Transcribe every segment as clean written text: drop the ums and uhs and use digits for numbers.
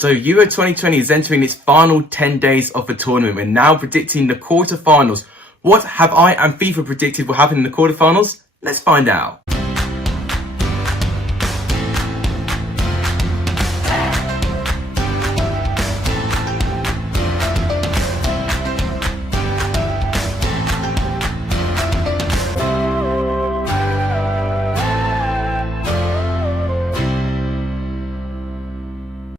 So Euro 2020 is entering its final 10 days of the tournament. We're now predicting the quarterfinals. What have I and FIFA predicted will happen in the quarterfinals? Let's find out.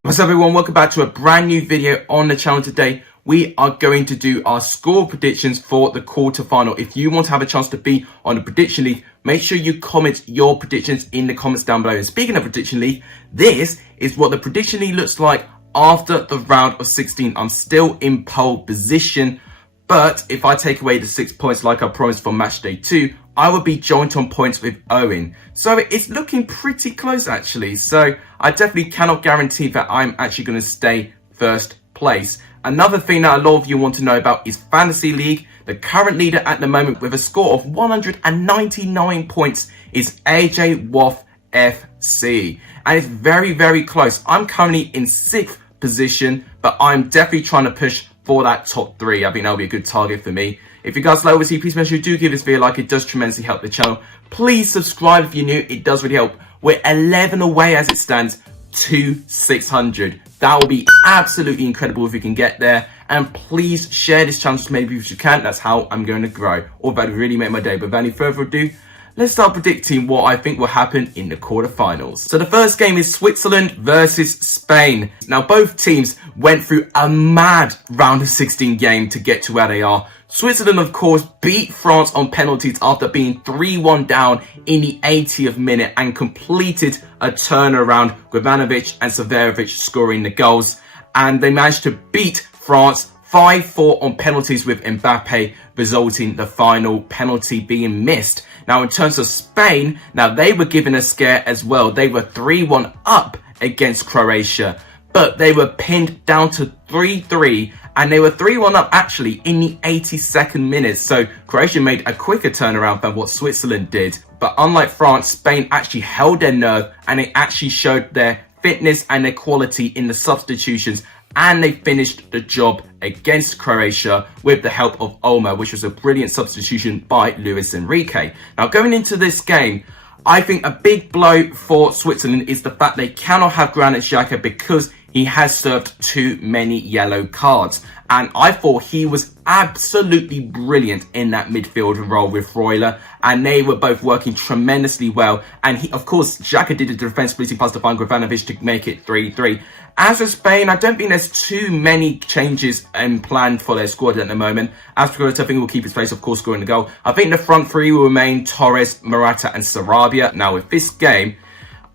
What's up everyone, welcome back to a brand new video on the channel. Today we are going to do our score predictions for the quarterfinal. If you want to have a chance to be on the prediction league, make sure you comment your predictions in the comments down below. And speaking of prediction league, this is what the prediction league looks like after the round of 16. I'm still in pole position, but if I take away the 6 points like I promised for match day 2, I would be joint on points with Owen. So it's looking pretty close actually. So I definitely cannot guarantee that I'm actually going to stay first place. Another thing that a lot of you want to know about is Fantasy League. The current leader at the moment with a score of 199 points is AJ Waff FC. And it's very, very close. I'm currently in 6th position, but I'm definitely trying to push for that top 3. I think that'll be a good target for me. If you guys like what you see, please make sure you do give this video a like. It does tremendously help the channel. Please subscribe if you're new. It does really help. We're 11 away as it stands to 600. That will be absolutely incredible if we can get there. And please share this channel to many people as you can. That's how I'm going to grow. Or that would really make my day. But without any further ado, let's start predicting what I think will happen in the quarterfinals. So the first game is Switzerland versus Spain. Now both teams went through a mad round of 16 game to get to where they are. Switzerland, of course, beat France on penalties after being 3-1 down in the 80th minute and completed a turnaround, Ivanovic and Severovic scoring the goals. And they managed to beat France 5-4 on penalties with Mbappe, resulting the final penalty being missed. Now, in terms of Spain, now they were given a scare as well. They were 3-1 up against Croatia, but they were pinned down to 3-3. And they were 3-1 up actually in the 82nd minute. So Croatia made a quicker turnaround than what Switzerland did. But unlike France, Spain actually held their nerve and they actually showed their fitness and their quality in the substitutions. And they finished the job against Croatia with the help of Olmo, which was a brilliant substitution by Luis Enrique. Now going into this game, I think a big blow for Switzerland is the fact they cannot have Granit Xhaka because he has served too many yellow cards. And I thought he was absolutely brilliant in that midfield role with Freuler. And they were both working tremendously well. And he, of course, Xhaka did the defense splitting pass to find Ivanovic to make it 3-3. As for Spain, I don't think there's too many changes planned for their squad at the moment. As for Croatia, I think will keep his place, of course, scoring the goal. I think the front three will remain Torres, Morata and Sarabia. Now, with this game,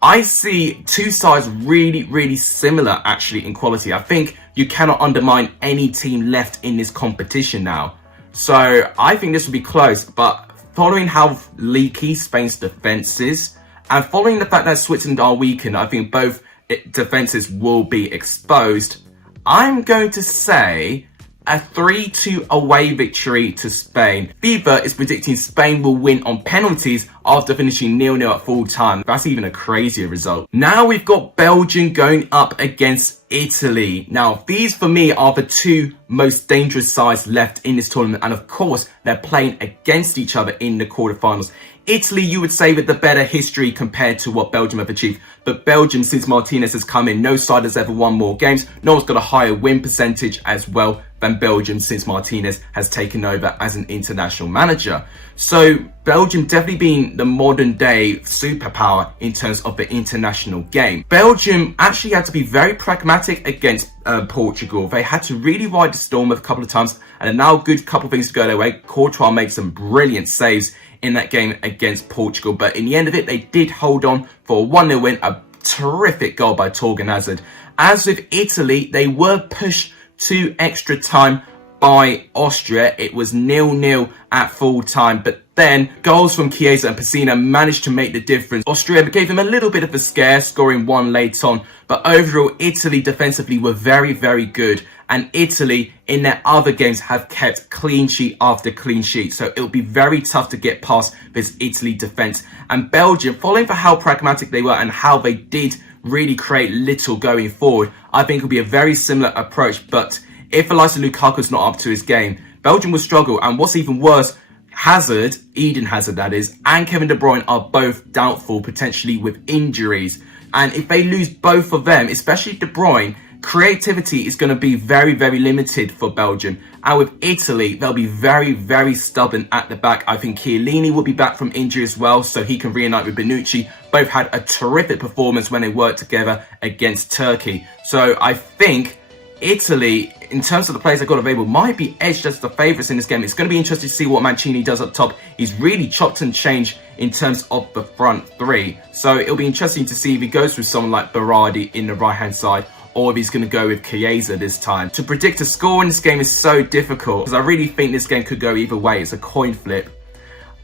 I see two sides really similar actually in quality. I think you cannot undermine any team left in this competition now. So I think this will be close, but following how leaky Spain's defense is and following the fact that Switzerland are weakened, I think both defenses will be exposed. I'm going to say a 3-2 away victory to Spain. FIFA is predicting Spain will win on penalties after finishing 0-0 at full time. That's even a crazier result. Now we've got Belgium going up against Italy. Now these for me are the two most dangerous sides left in this tournament. And of course, they're playing against each other in the quarterfinals. Italy, you would say, with the better history compared to what Belgium have achieved. But Belgium, since Martinez has come in, no side has ever won more games. No one's got a higher win percentage as well than Belgium since Martinez has taken over as an international manager. So Belgium definitely being the modern day superpower in terms of the international game. Belgium actually had to be very pragmatic against Portugal. They had to really ride the storm a couple of times and are now a good couple of things to go their way. Courtois made some brilliant saves in that game against Portugal, but in the end of it, they did hold on for a 1-0 win, a terrific goal by Torgan Hazard. As with Italy, they were pushed to extra time by Austria. It was 0-0 at full time, but then goals from Chiesa and Pessina managed to make the difference. Austria gave them a little bit of a scare, scoring one late on, but overall, Italy defensively were very good. And Italy, in their other games, have kept clean sheet after clean sheet. So it'll be very tough to get past this Italy defence. And Belgium, following for how pragmatic they were and how they did really create little going forward. I think it'll be a very similar approach, but if Elisa Lukaku's not up to his game, Belgium will struggle. And what's even worse, Hazard, Eden Hazard that is, and Kevin De Bruyne are both doubtful, potentially with injuries. And if they lose both of them, especially De Bruyne, creativity is going to be very, very limited for Belgium. And with Italy, they'll be very, very stubborn at the back. I think Chiellini will be back from injury as well, so he can reunite with Bonucci. Both had a terrific performance when they worked together against Turkey. So I think Italy, in terms of the players they've got available, might be edged as the favourites in this game. It's going to be interesting to see what Mancini does up top. He's really chopped and changed in terms of the front three. So it'll be interesting to see if he goes with someone like Berardi in the right-hand side, or if he's going to go with Chiesa this time. To predict a score in this game is so difficult, because I really think this game could go either way. It's a coin flip.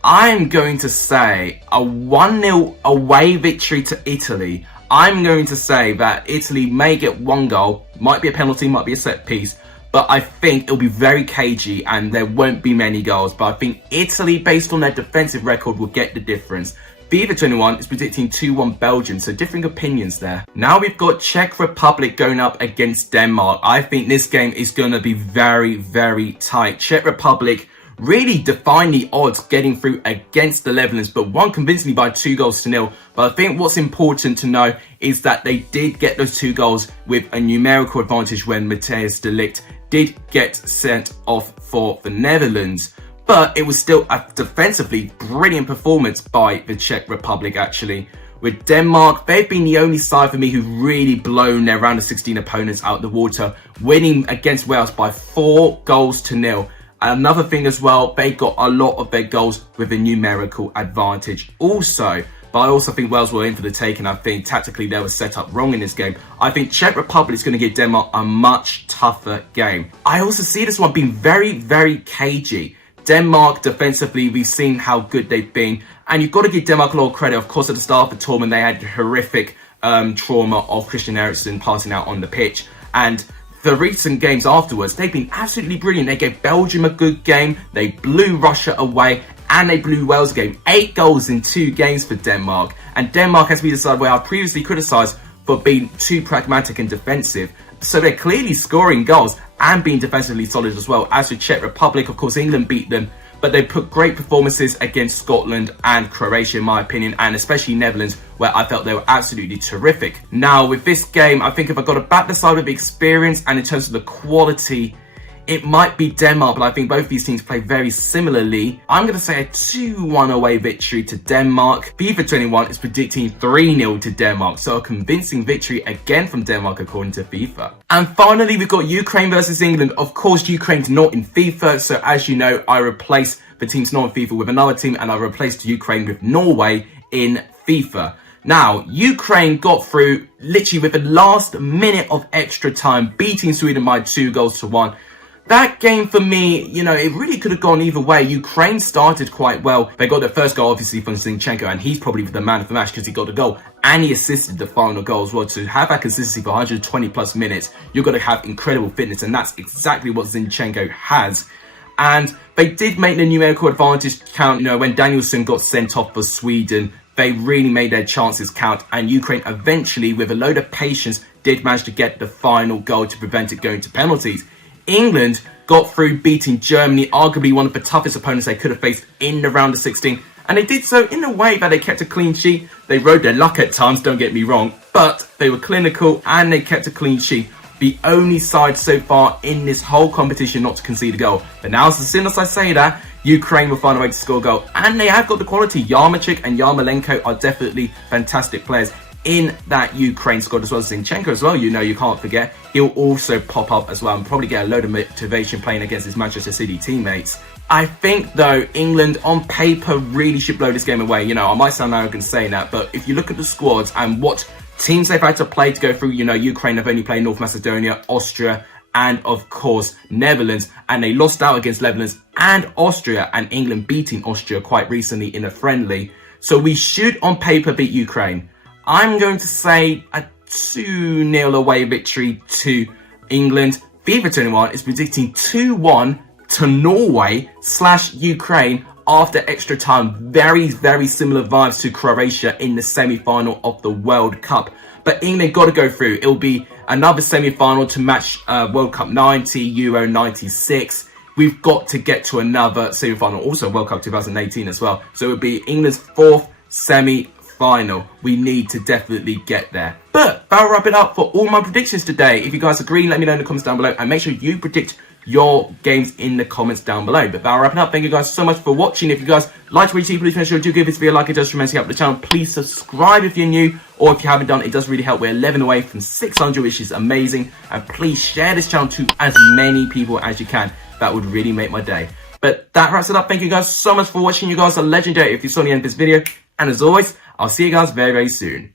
I'm going to say a 1-0 away victory to Italy. I'm going to say that Italy may get one goal, might be a penalty, might be a set piece, but I think it'll be very cagey and there won't be many goals. But I think Italy, based on their defensive record, will get the difference. FIFA 21 is predicting 2-1 Belgium, so differing opinions there. Now we've got Czech Republic going up against Denmark. I think this game is going to be very, very tight. Czech Republic really defined the odds getting through against the Netherlands, but won convincingly by 2-0. But I think what's important to know is that they did get those 2 goals with a numerical advantage when Matthijs de Ligt did get sent off for the Netherlands. But it was still a defensively brilliant performance by the Czech Republic, actually. With Denmark, they've been the only side for me who've really blown their round of 16 opponents out the water, winning against Wales by 4-0. Another thing as well, they got a lot of their goals with a numerical advantage also. But I also think Wales were in for the taking. I think tactically they were set up wrong in this game. I think Czech Republic is going to give Denmark a much tougher game. I also see this one being very, very cagey. Denmark defensively, we've seen how good they've been. And you've got to give Denmark a lot of credit. Of course, at the start of the tournament, they had horrific trauma of Christian Eriksen passing out on the pitch. And the recent games afterwards, they've been absolutely brilliant. They gave Belgium a good game, they blew Russia away, and they blew Wales a game. 8 goals in 2 games for Denmark. And Denmark has been the side where I've previously criticised for being too pragmatic and defensive. So they're clearly scoring goals and being defensively solid as well. As with Czech Republic, of course, England beat them, but they put great performances against Scotland and Croatia, in my opinion, and especially Netherlands, where I felt they were absolutely terrific. Now, with this game, I think if I've got to back the side with the experience and in terms of the quality, it might be Denmark, but I think both these teams play very similarly. I'm going to say a 2-1 away victory to Denmark. FIFA 21 is predicting 3-0 to Denmark, so a convincing victory again from Denmark according to FIFA. And finally, we've got Ukraine versus England. Of course, Ukraine's not in FIFA, so as you know, I replaced the teams not in FIFA with another team, and I replaced Ukraine with Norway in FIFA. Now, Ukraine got through literally with the last minute of extra time, beating Sweden by 2-1. That game for me, you know, it really could have gone either way. Ukraine started quite well. They got their first goal, obviously, from Zinchenko, and he's probably the man of the match because he got the goal and he assisted the final goal as well. To have that consistency for 120 plus minutes, you've got to have incredible fitness, and that's exactly what Zinchenko has. And they did make the numerical advantage count. You know, when Danielson got sent off for Sweden, they really made their chances count, and Ukraine eventually, with a load of patience, did manage to get the final goal to prevent it going to penalties. England got through beating Germany, arguably one of the toughest opponents they could have faced in the round of 16. And they did so in a way that they kept a clean sheet. They rode their luck at times, don't get me wrong, but they were clinical and they kept a clean sheet. The only side so far in this whole competition not to concede a goal. But now, as soon as I say that, Ukraine will find a way to score a goal. And they have got the quality. Yarmolenko and Yarmolenko are definitely fantastic players in that Ukraine squad, as well as Zinchenko as well. You know, you can't forget. He'll also pop up as well and probably get a load of motivation playing against his Manchester City teammates. I think, though, England on paper really should blow this game away. You know, I might sound arrogant saying that, but if you look at the squads and what teams they've had to play to go through, you know, Ukraine have only played North Macedonia, Austria, and of course Netherlands, and they lost out against Netherlands and Austria, and England beating Austria quite recently in a friendly. So we should on paper beat Ukraine. I'm going to say a 2-0 away victory to England. FIFA 21 is predicting 2-1 to Norway/Ukraine after extra time. Very, very similar vibes to Croatia in the semi-final of the World Cup. But England got to go through. It'll be another semi-final to match World Cup 90, Euro 96. We've got to get to another semi-final. Also World Cup 2018 as well. So it'll be England's 4th semi-final. We need to definitely get there. But that'll wrap it up for all my predictions today. If you guys agree, let me know in the comments down below. And make sure you predict your games in the comments down below. But that'll wrap it up. Thank you guys so much for watching. If you guys liked what you see, please make sure you do give this video a like. It does tremendously help the channel. Please subscribe if you're new, or if you haven't done, it does really help. We're 11 away from 600, which is amazing. And please share this channel to as many people as you can. That would really make my day. But that wraps it up. Thank you guys so much for watching. You guys are legendary if you saw the end of this video. And as always, I'll see you guys very, very soon.